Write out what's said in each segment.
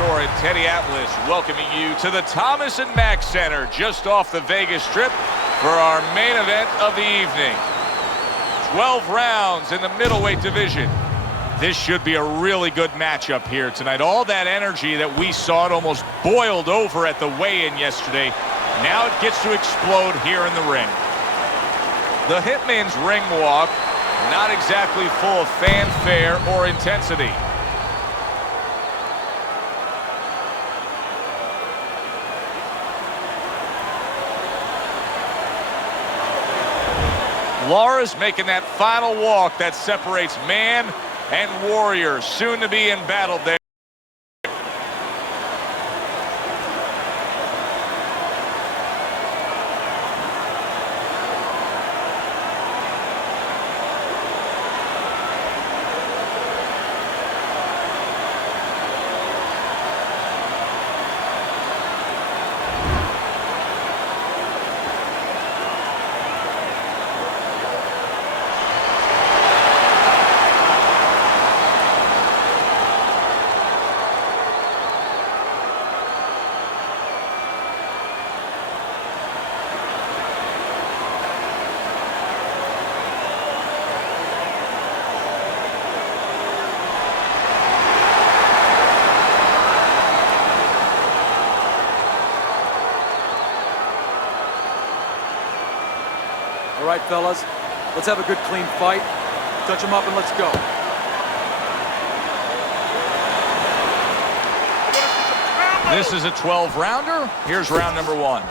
Bellator in Teddy Atlas, welcoming you to the Thomas & Mack Center just off the Vegas Strip for our main event of the evening. 12 rounds in the middleweight division. This should be a really good matchup here tonight. All that energy that we saw, it almost boiled over at the weigh-in yesterday. Now it gets to explode here in the ring. The Hitman's ring walk, not exactly full of fanfare or intensity. Lara's making that final walk that separates man and warrior, soon to be embattled there. All right, fellas, let's have a good, clean fight. Touch them up and let's go. This is a 12-rounder. Here's round number one.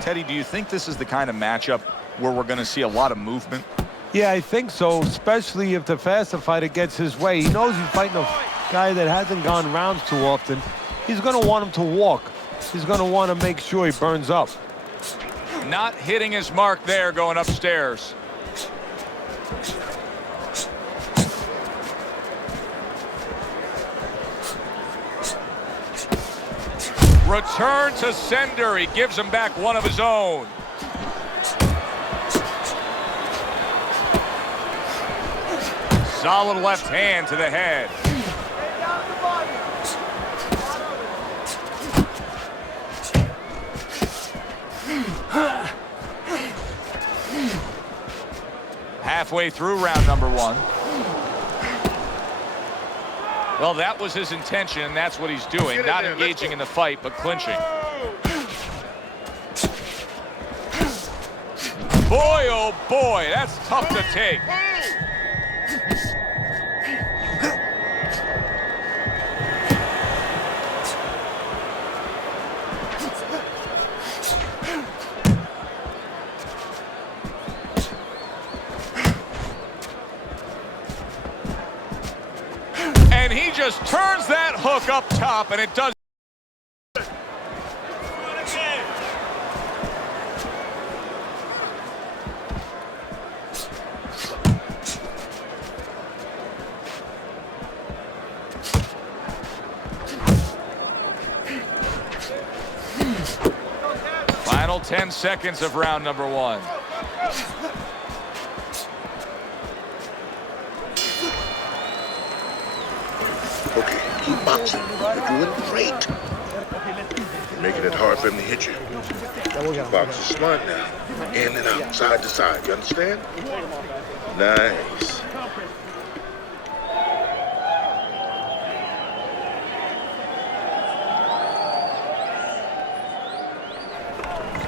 Teddy, do you think this is the kind of matchup where we're going to see a lot of movement? Yeah, I think so, especially if the faster fighter gets his way. He knows he's fighting a guy that hasn't gone rounds too often. He's going to want him to walk. He's going to want to make sure he burns up. Not hitting his mark there, going upstairs. Return to sender. He gives him back one of his own. Solid left hand to the head. Halfway through round number one. Well, that was his intention, and that's what he's doing. Not engaging in the fight, but clinching. Boy, oh boy, that's tough to take. And he just turns that hook up top, and it does. Final 10 seconds of round number one. Okay, keep boxing. You're doing great. You're making it hard for him to hit you. Box is smart now. In and out, side to side. You understand? Nice.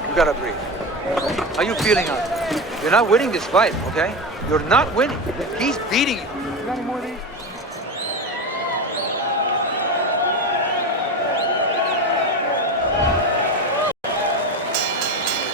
You gotta breathe. How you feeling out there? You're not winning this fight, okay? You're not winning. He's beating you.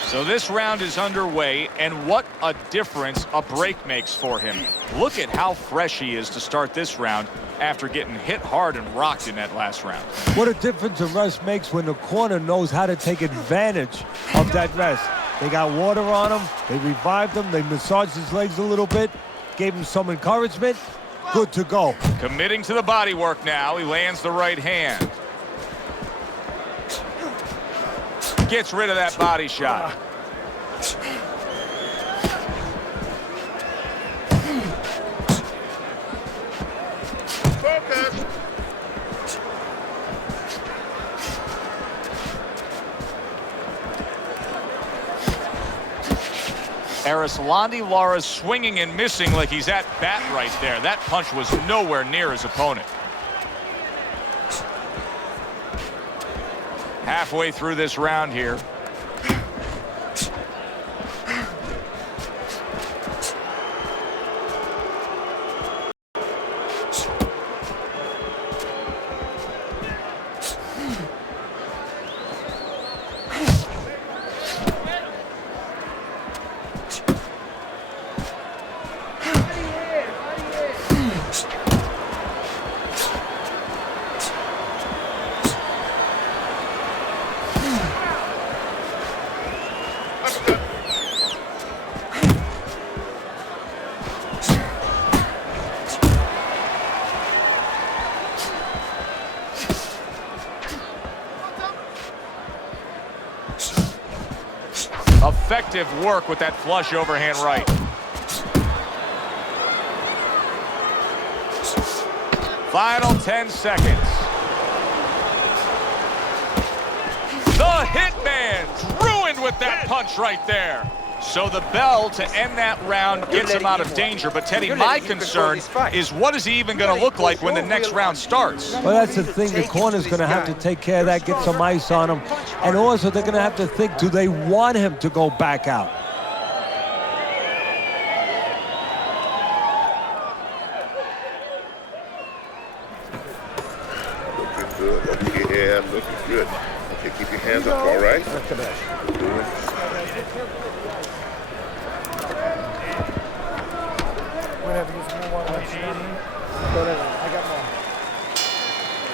So this round is underway, and what a difference a break makes for him. Look at how fresh he is to start this round after getting hit hard and rocked in that last round. What a difference a rest makes when the corner knows how to take advantage of that rest. They got water on him, they revived him, they massaged his legs a little bit, gave him some encouragement. Good to go. Committing to the body work now. He lands the right hand. Gets rid of that body shot. Erislandy Lara swinging and missing like he's at bat right there. That punch was nowhere near his opponent. Halfway through this round here. Effective work with that flush overhand right. Final 10 seconds. The Hitman's ruined with that punch right there. So the bell to end that round gets him out of danger. But Teddy, my concern is what is he even going to look like when the next round starts? Well, that's the thing. The corner's going to have to take care of that, get some ice on him. And also, they're going to have to think, do they want him to go back out? Looking good. Okay, yeah, looking good. Okay, keep your hands up, all right?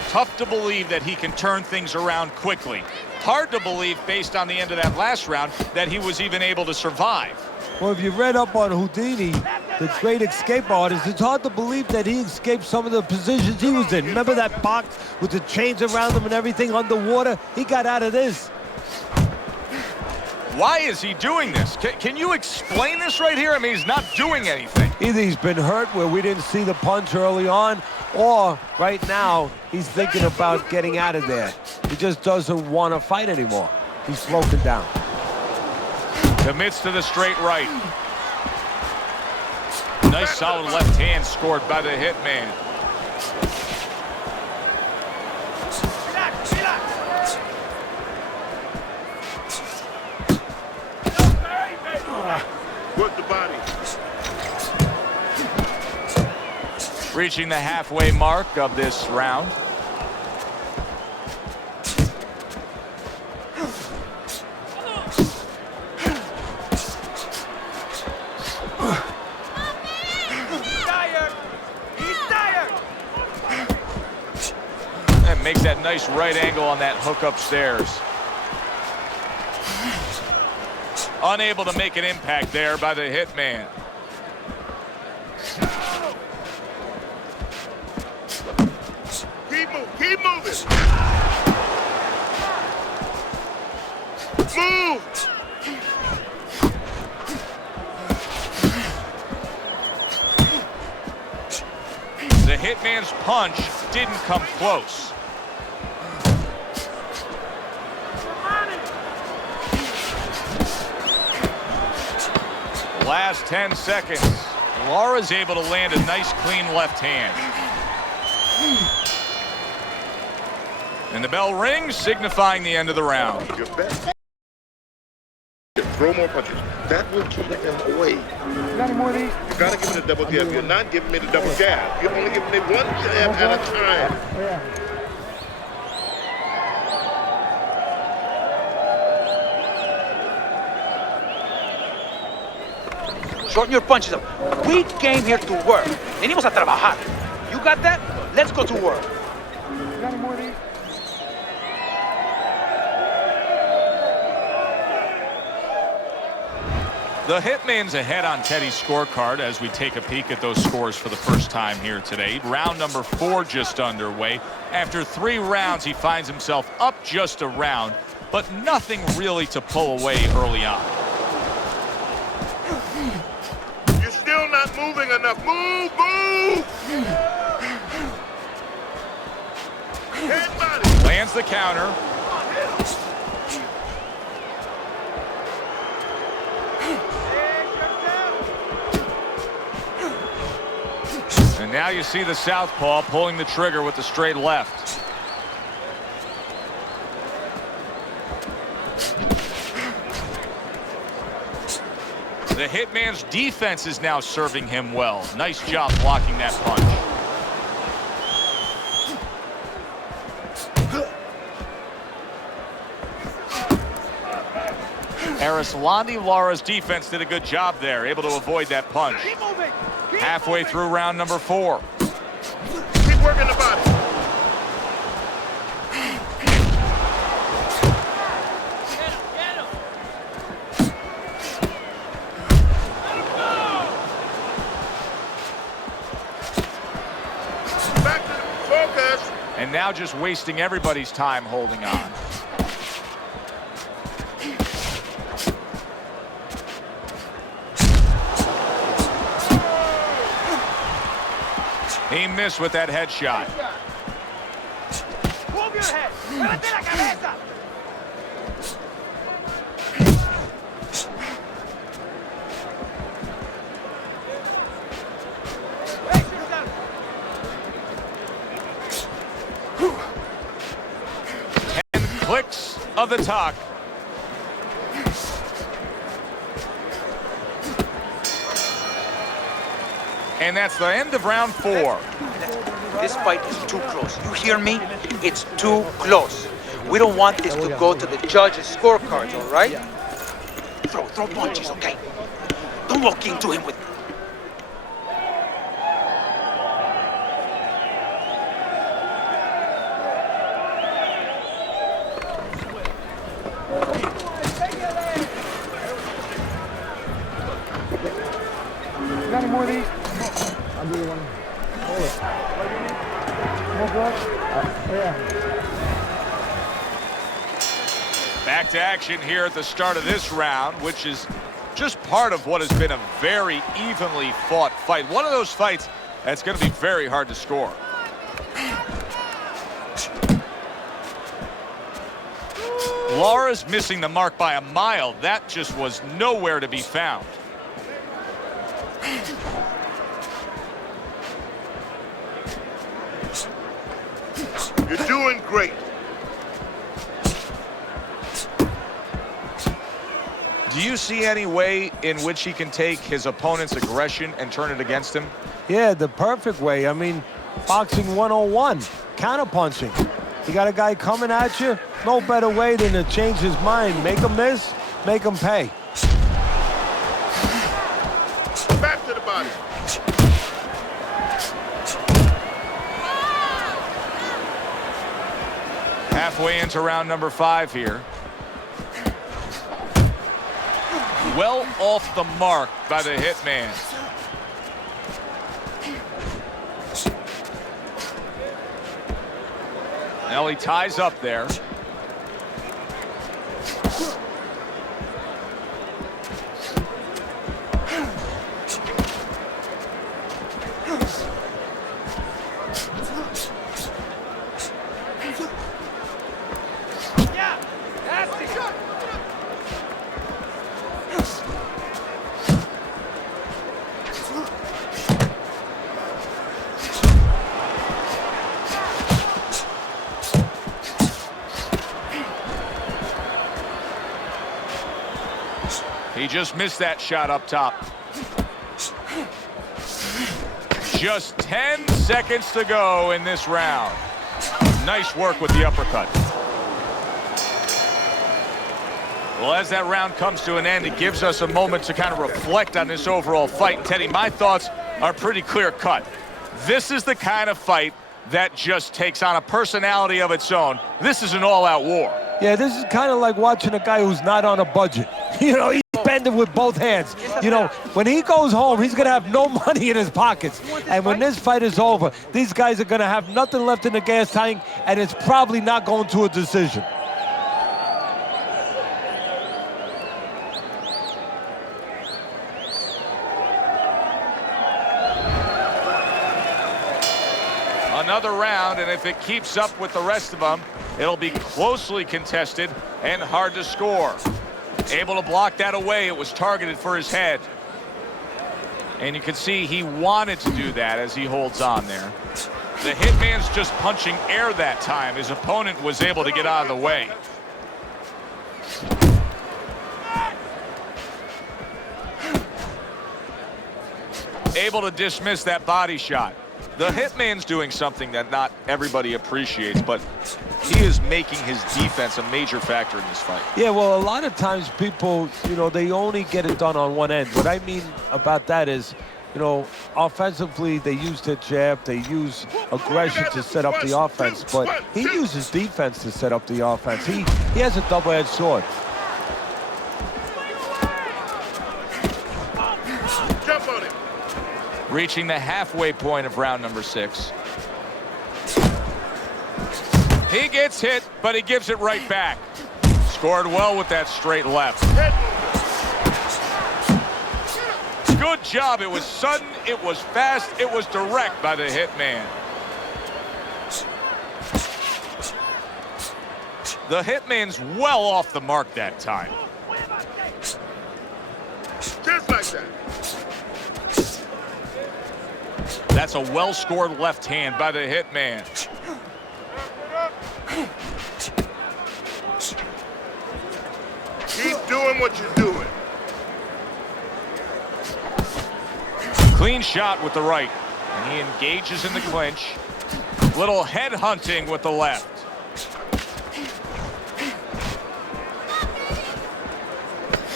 Tough to believe that he can turn things around quickly. Hard to believe, based on the end of that last round, that he was even able to survive. Well, if you read up on Houdini, the great escape artist, it's hard to believe that he escaped some of the positions he was in. Remember that box with the chains around him and everything underwater? He got out of this. Why is he doing this? Can you explain this right here? I mean, he's not doing anything. Either he's been hurt where we didn't see the punch early on, or right now he's thinking about getting out of there. He just doesn't want to fight anymore. He's slowing down. Commits to the straight right. Nice solid left hand scored by the Hitman. Work the body. Reaching the halfway mark of this round. And makes that nice right angle on that hook upstairs. Unable to make an impact there by the Hitman. Keep moving. Move. The Hitman's punch didn't come close. Last 10 seconds. Lara's able to land a nice clean left hand. And the bell rings, signifying the end of the round. Your best. Throw more punches. That will keep them away. You got any more of these? You gotta give me the double jab. You're not giving me the double jab. You're only giving me one jab at a time. Shorten your punches up. We came here to work. Venimos a trabajar. You got that? Let's go to work. You got any more of these? The Hitman's ahead on Teddy's scorecard as we take a peek at those scores for the first time here today. Round number 4 just underway. After 3 rounds, he finds himself up just a round, but nothing really to pull away early on. You're still not moving enough. Move, move! Head body. Lands the counter. And now you see the southpaw pulling the trigger with the straight left. The hitman's defense is now serving him well. Nice job blocking that punch. Erislandy Lara's defense did a good job there, able to avoid that punch. Halfway through round number 4. Keep working the body. Back to the focus. And now just wasting everybody's time holding on. He missed with that headshot. Move your head. Levante la cabeza. Clicks of the talk. And that's the end of round 4. This fight is too close. You hear me? It's too close. We don't want this to go to the judges' scorecards, all right? Throw punches, okay? Don't walk into him with... Got any more of these? I'll do one. Hold it. More blood? Yeah. Back to action here at the start of this round, which is just part of what has been a very evenly fought fight. One of those fights that's going to be very hard to score. Lara's missing the mark by a mile. That just was nowhere to be found. You're doing great. Do you see any way in which he can take his opponent's aggression and turn it against him? Yeah, the perfect way. I mean, boxing 101, counterpunching. You got a guy coming at you, no better way than to change his mind. Make him miss, make him pay. Back to the body. Halfway into round number 5 here. Well off the mark by the hitman. Now he ties up there. He just missed that shot up top. Just 10 seconds to go in this round. Nice work with the uppercut. Well, as that round comes to an end, it gives us a moment to kind of reflect on this overall fight. Teddy, my thoughts are pretty clear-cut. This is the kind of fight that just takes on a personality of its own. This is an all-out war. Yeah, this is kind of like watching a guy who's not on a budget. You know, he's spending with both hands. You know, when he goes home, he's going to have no money in his pockets. And when this fight is over, these guys are going to have nothing left in the gas tank, and it's probably not going to a decision. Another round, and if it keeps up with the rest of them, it'll be closely contested and hard to score. Able to block that away. It was targeted for his head. And you can see he wanted to do that as he holds on there. The hitman's just punching air that time. His opponent was able to get out of the way. Able to dismiss that body shot. The hitman's doing something that not everybody appreciates, but he is making his defense a major factor in this fight. Yeah, well, a lot of times people, you know, they only get it done on one end. What I mean about that is, you know, offensively, they use their jab, they use aggression to set up the offense, but he uses defense to set up the offense. He has a double-edged sword. Jump on it. Reaching the halfway point of round number 6. He gets hit, but he gives it right back. Scored well with that straight left. Good job. It was sudden, it was fast, it was direct by the hitman. The hitman's well off the mark that time. Just like that. That's a well-scored left hand by the hitman. Keep doing what you're doing. Clean shot with the right. And he engages in the clinch. Little head hunting with the left.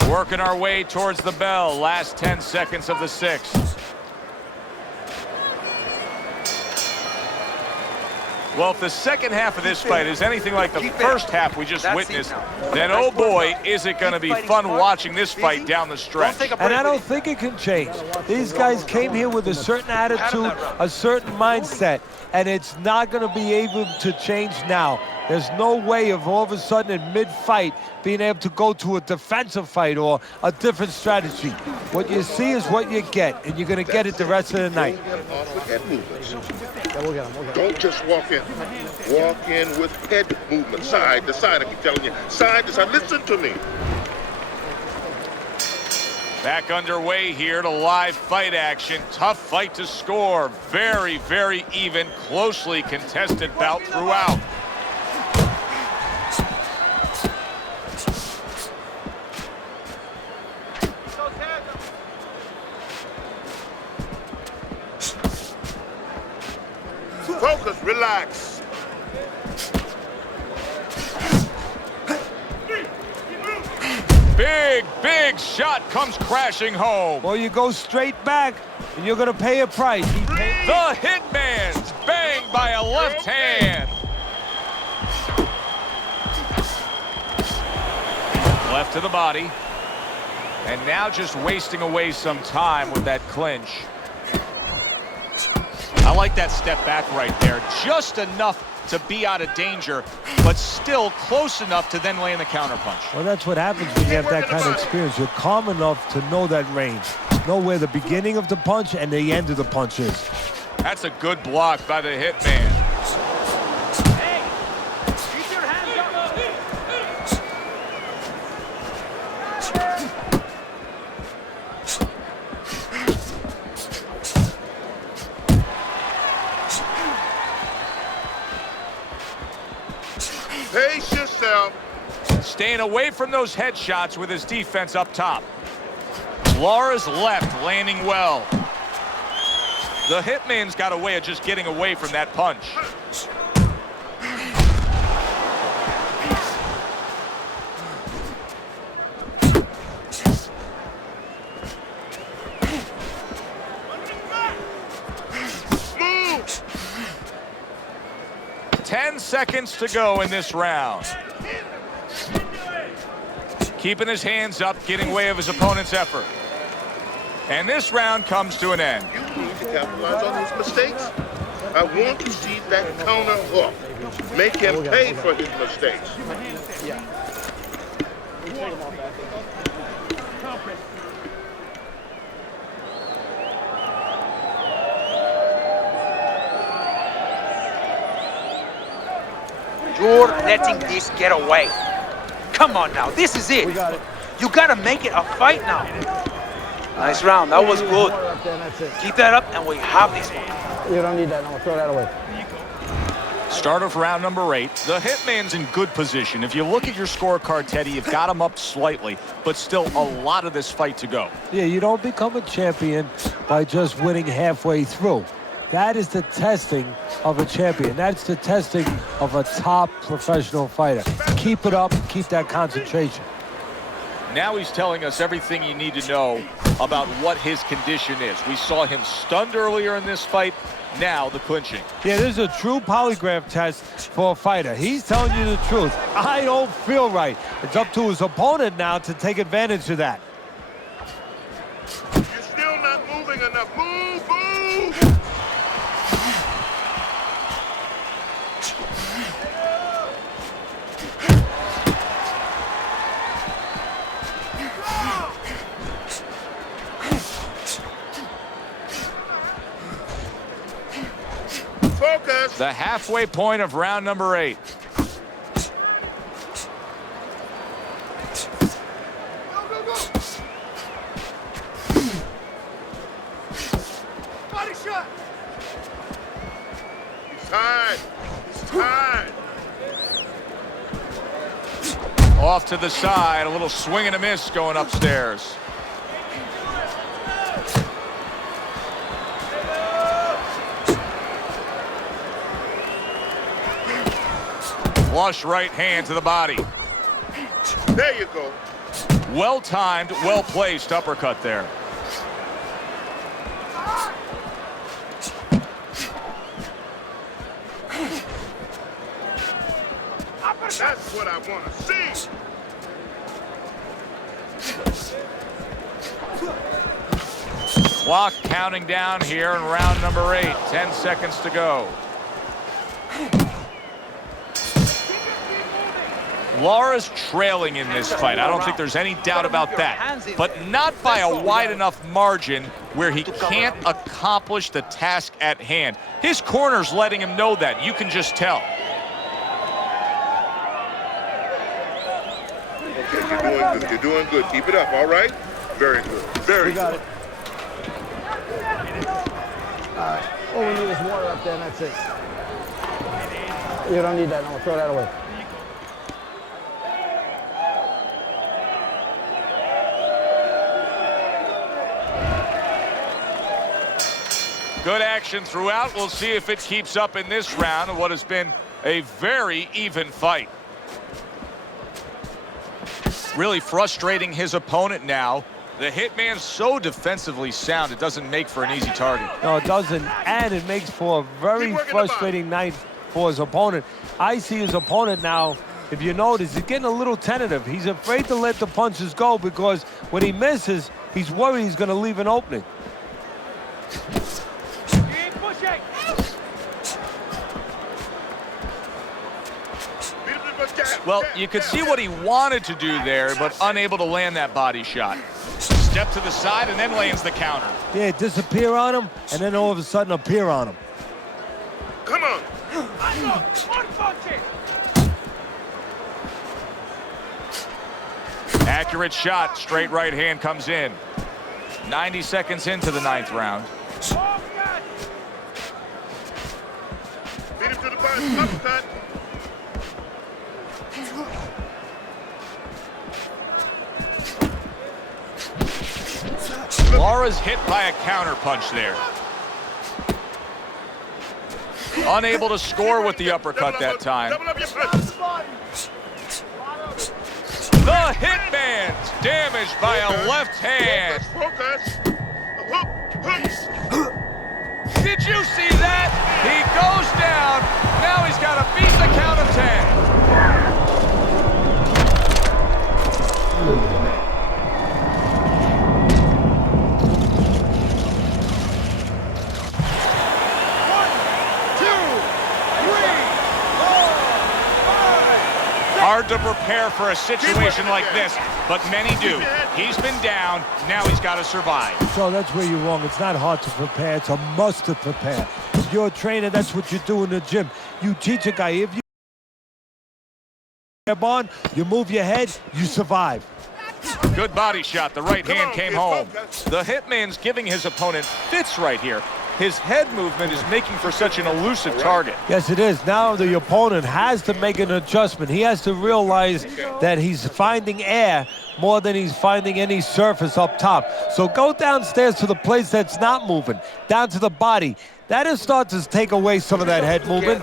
Working our way towards the bell. Last 10 seconds of the 6th. Well, if the second half of this fight is anything like the first half we just witnessed, then oh boy, is it going to be fun watching this fight down the stretch. And I don't think it can change. These guys came here with a certain attitude, a certain mindset, and it's not going to be able to change now. There's no way of all of a sudden in mid-fight being able to go to a defensive fight or a different strategy. What you see is what you get, and you're going to get it the rest of the night. Don't just walk in. Walk in with head movement, side to side. I keep telling you, side to side. Listen to me. Back underway here to live fight action. Tough fight to score. Very, very even, closely contested bout throughout. Focus, relax. Big, big shot comes crashing home. Well, you go straight back, and you're going to pay a price. The hitman's banged by a left hand. Left to the body. And now just wasting away some time with that clinch. I like that step back right there. Just enough to be out of danger, but still close enough to then land the counterpunch. Well, that's what happens when you have that kind of experience. You're calm enough to know that range. Know where the beginning of the punch and the end of the punch is. That's a good block by the hitman. Hey, keep your hands up. Pace yourself. Staying away from those headshots with his defense up top. Lara's left landing well. The hitman's got a way of just getting away from that punch. Move. 10 seconds to go in this round. Keeping his hands up, getting way of his opponent's effort. And this round comes to an end. You need to capitalize on his mistakes. I want to see that counter hook. Make him pay for his mistakes. You're letting this get away. Come on now, this is it. We got it. You gotta make it a fight now. Nice round. That was good. Up there, that's it. Keep that up, and we have this one. You don't need that. No, throw that away. Start of round number 8. The Hitman's in good position. If you look at your scorecard, Teddy, you've got him up slightly, but still a lot of this fight to go. Yeah, you don't become a champion by just winning halfway through. That is the testing of a champion. That's the testing of a top professional fighter. Keep it up, keep that concentration. Now he's telling us everything you need to know about what his condition is. We saw him stunned earlier in this fight. Now the clinching. Yeah, this is a true polygraph test for a fighter. He's telling you the truth. I don't feel right. It's up to his opponent now to take advantage of that. You're still not moving enough. Move, move! Focus. The halfway point of round number 8. Go, go, go. Body shot. He's tired. He's tired. Off to the side, a little swing and a miss going upstairs. Flush right hand to the body. There you go. Well-timed, well-placed uppercut there. That's what I want to see. Clock counting down here in round number 8. 10 seconds to go. Lara's trailing in this fight. I don't think there's any doubt about that. But not by a wide enough margin where he can't accomplish the task at hand. His corner's letting him know that. You can just tell. Okay, you're doing good. You're doing good. Keep it up, all right? Very good. Very good. All we need is water up there, and that's it. You don't need that. No, throw that away. Good action throughout. We'll see if it keeps up in this round of what has been a very even fight. Really frustrating his opponent now. The Hitman's so defensively sound, it doesn't make for an easy target. No, it doesn't, and it makes for a very frustrating night for his opponent. I see his opponent now, if you notice, he's getting a little tentative. He's afraid to let the punches go because when he misses, he's worried he's going to leave an opening. Well, you could see what he wanted to do there, but unable to land that body shot. Step to the side and then lands the counter. Yeah, disappear on him, and then all of a sudden appear on him. Come on. Accurate shot, straight right hand comes in. 90 seconds into the 9th round. Beat him to the body. Uppercut. Lara's hit by a counter punch there. Unable to score with the uppercut that time. The Hitman's damaged by a left hand. Did you see that? He goes down. Now he's got to beat the count of 10. Hard to prepare for a situation like this, but many do. He's been down, now he's got to survive. So that's where you're wrong. It's not hard to prepare, it's a must to prepare. If you're a trainer, that's what you do in the gym. You teach a guy, if you grab on, you move your head, you survive. Good body shot. The right hand came home. The hitman's giving his opponent fits right here. His head movement is making for such an elusive target. Yes, it is. Now the opponent has to make an adjustment. He has to realize that he's finding air more than he's finding any surface up top. So go downstairs to the place that's not moving, down to the body. That'll start to take away some of that head movement.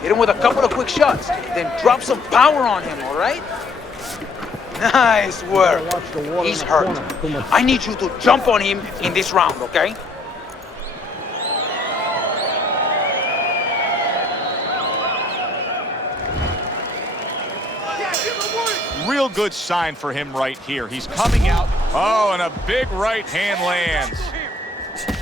Hit him with a couple of quick shots, then drop some power on him, all right? Nice work. He's hurt. I need you to jump on him in this round, okay? Real good sign for him right here. He's coming out. Oh, and a big right hand lands.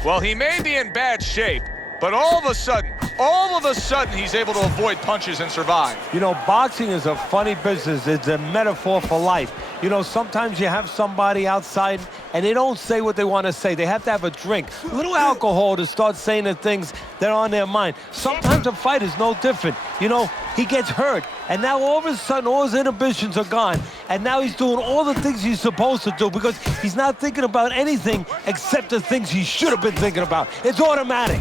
Well, he may be in bad shape, but all of a sudden, he's able to avoid punches and survive. You know, boxing is a funny business. It's a metaphor for life. You know, sometimes you have somebody outside and they don't say what they want to say. They have to have a drink, a little alcohol to start saying the things that are on their mind. Sometimes a fight is no different. You know, he gets hurt, and now all of a sudden all his inhibitions are gone, and now he's doing all the things he's supposed to do because he's not thinking about anything except the things he should have been thinking about. It's automatic.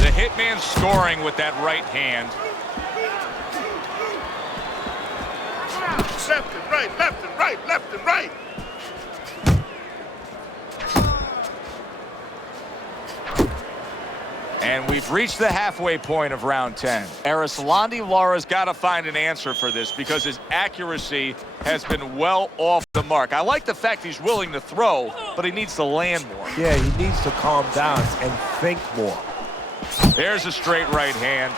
The hitman scoring with that right hand. Left and right, left and right, left and right. And we've reached the halfway point of round 10. Erislandy Lara's got to find an answer for this because his accuracy has been well off the mark. I like the fact he's willing to throw, but he needs to land more. Yeah, he needs to calm down and think more. There's a straight right hand.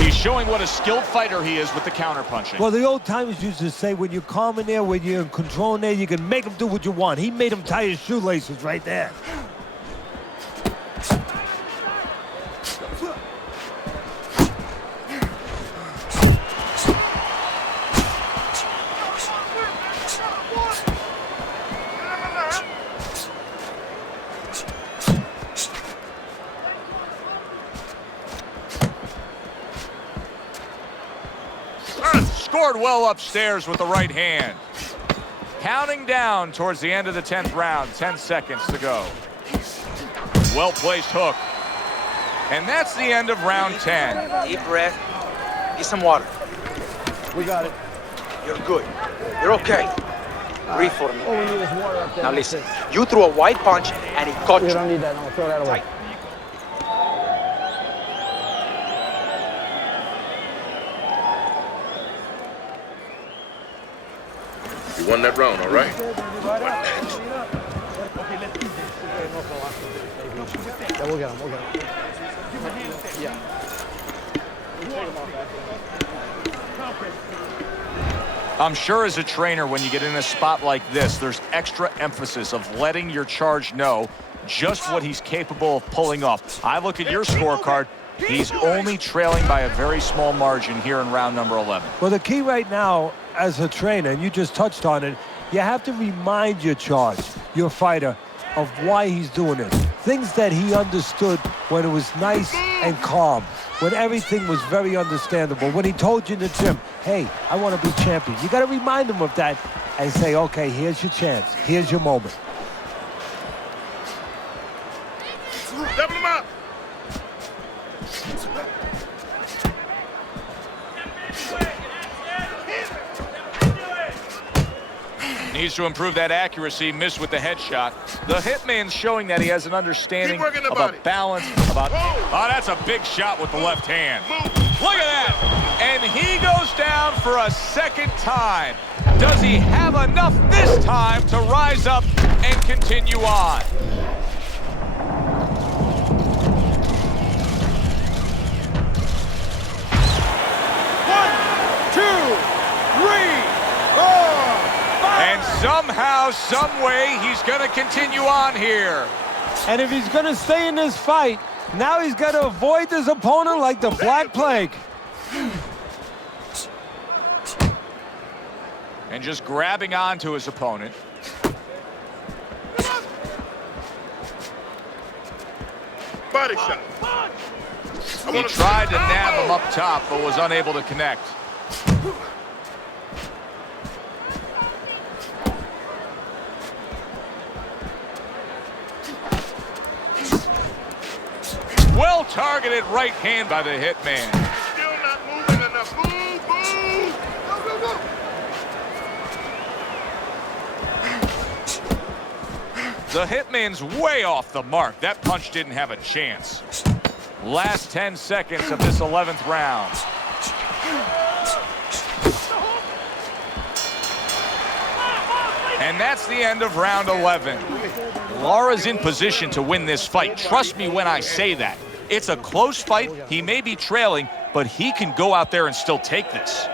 He's showing what a skilled fighter he is with the counterpunching. Well, the old timers used to say, when you're calm in there, when you're in control in there, you can make him do what you want. He made him tie his shoelaces right there. Scored well upstairs with the right hand. Counting down towards the end of the 10th round. 10 seconds to go. Well-placed hook. And that's the end of round 10. Deep breath. Get some water. We got it. You're good. You're okay. Breathe for me. All we need is water up there. Now listen, you threw a wide punch and it caught We you. don't need that. No, throw that away. Tight. You won that round, all right? Yeah, we'll get him. We'll get him. Yeah. I'm sure as a trainer, when you get in a spot like this, there's extra emphasis of letting your charge know just what he's capable of pulling off. I look at your scorecard. He's only trailing by a very small margin here in round number 11. Well, the key right now, as a trainer, and you just touched on it, you have to remind your fighter, of why he's doing this. Things that he understood when it was nice and calm, when everything was very understandable. When he told you in the gym, hey, I want to be champion. You got to remind him of that and say, okay, here's your chance. Here's your moment. Double him up. Needs to improve that accuracy, missed with the headshot. The hitman's showing that he has an understanding about balance, about... Oh, that's a big shot with the left hand. Look at that! And he goes down for a second time. Does he have enough this time to rise up and continue on? And somehow, some way, he's going to continue on here. And if he's going to stay in this fight, now he's got to avoid his opponent like the Black Plague. And just grabbing onto his opponent. Body shot. He tried to nab him up top, but was unable to connect. Well-targeted right hand by the hitman. Still not moving enough. Move, move. Go, go, go. The hitman's way off the mark. That punch didn't have a chance. Last 10 seconds of this 11th round. And that's the end of round 11. Lara's in position to win this fight. Trust me when I say that. It's a close fight. He may be trailing, but he can go out there and still take this.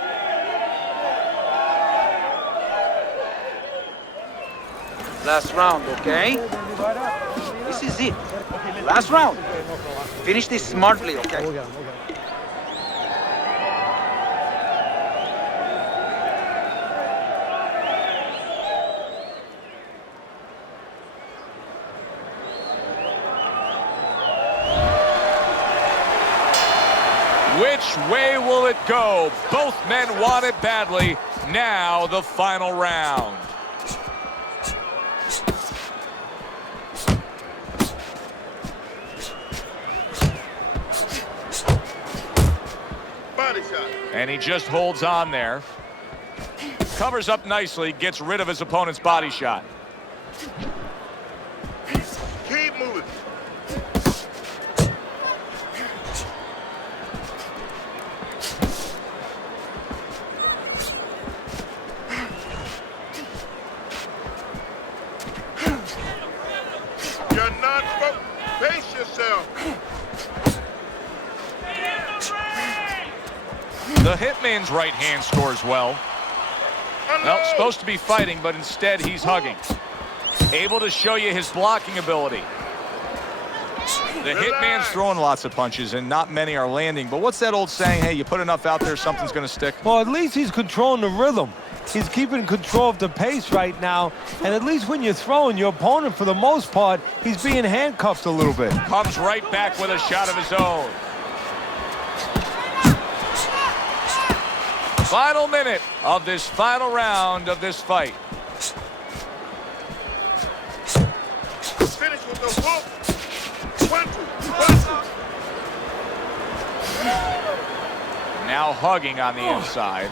Last round, okay? This is it. Last round. Finish this smartly, okay? Which way will it go? Both men want it badly. Now the final round. Body shot. And he just holds on there. Covers up nicely, gets rid of his opponent's body shot. Keep moving. You're not pace yourself. The hitman's right hand scores well. Well, supposed to be fighting, but instead he's hugging. Able to show you his blocking ability. The hitman's throwing lots of punches, and not many are landing. But what's that old saying? Hey, you put enough out there, something's going to stick. Well, at least he's controlling the rhythm. He's keeping control of the pace right now. And at least when you're throwing, your opponent, for the most part, he's being handcuffed a little bit. Comes right back with a shot of his own. Final minute of this final round of this fight. Finish with the hook. 1, 2, 1. Now hugging on the inside.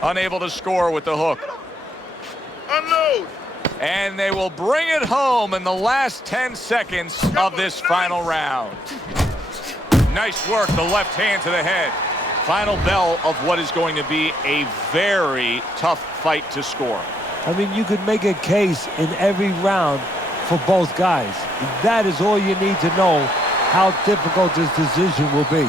Unable to score with the hook. Unload. And they will bring it home in the last 10 seconds of this final round. Nice work, the left hand to the head. Final bell of what is going to be a very tough fight to score. I mean, you could make a case in every round for both guys. That is all you need to know how difficult this decision will be.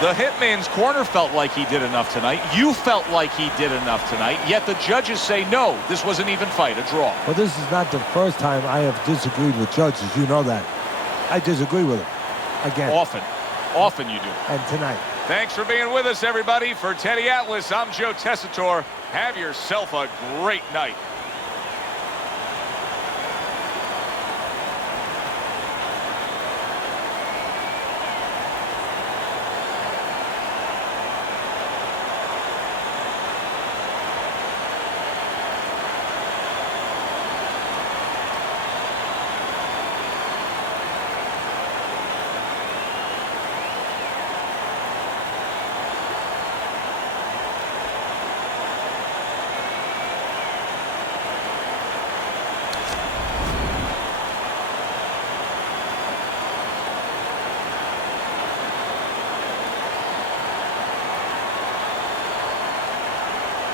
The hitman's corner felt like he did enough tonight. You felt like he did enough tonight. Yet the judges say, no, this was an even fight, a draw. Well, this is not the first time I have disagreed with judges. You know that. I disagree with them. Again. Often you do. And tonight. Thanks for being with us, everybody. For Teddy Atlas, I'm Joe Tessitore. Have yourself a great night.